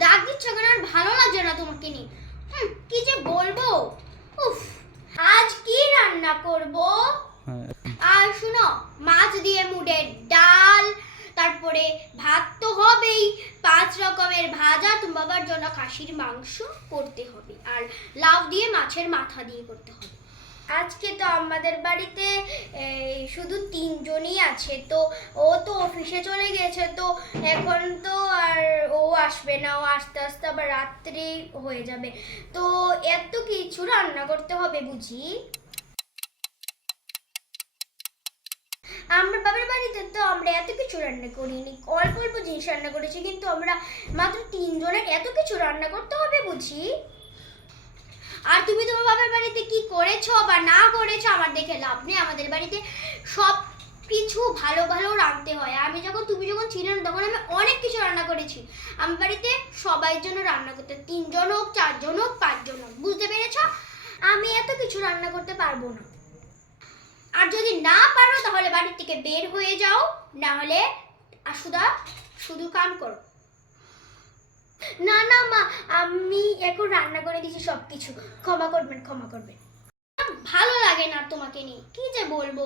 ডাক দিচ্ছ কেন? আর ভালো লাগছে না তোমাকে নিয়ে। হুম, কি যে বলব? উফ আজ কি রান্না করব? হ্যাঁ, আর শুনো মাছ দিয়ে মুডের ডাল তারপরে ভাত তো হবেই। পাঁচ রকমের ভাজা তোমার বাবার জন্য খাসির মাংস করতে হবে। আর লাউ দিয়ে মাছের মাথা দিয়ে করতে হবে। আজকে তো আমাদের বাড়িতে শুধু তিনজনই আছে, তো ও তো অফিসে চলে গেছে, তো এখন তো আর ও আসবে না, ও আস্তে আস্তে আবার রাত্রি হয়ে যাবে। তো এত কিছু রান্না করতে হবে বুঝি? আমরা বাবার বাড়িতে তো আমরা এত কিছু রান্না করিনি, অল্প অল্প জিনিস রান্না করেছি, কিন্তু আমরা মাত্র তিনজনের এত কিছু রান্না করতে হবে বুঝি? আর তুমি তোমার বাবার বাড়িতে কি করেছ বা না করেছ, আমার দেখে লাভ নেই। আমাদের বাড়িতে সব কিছু ভালো ভালো রাঁধতে হয়। আমি যখন, তুমি যখন ছিলে না, তখন আমি অনেক কিছু রান্না করেছি। আমার বাড়িতে সবাই জন্য রান্না করতে। তিনজন হোক, চারজন হোক, পাঁচজন হোক, বুঝতে পেরেছ? আমি এত কিছু রান্না করতে পারব না। আর যদি না পারো, তাহলে বাড়ি থেকে বের হয়ে যাও। না হলে আসুদা শুধু কাম করো। না না, মা, আমি এখন রান্না করে দিয়েছি সব কিছু ক্ষমা করবেন ক্ষমা করবেন। ভালো লাগে না তোমাকে নিয়ে। কি যে বলব?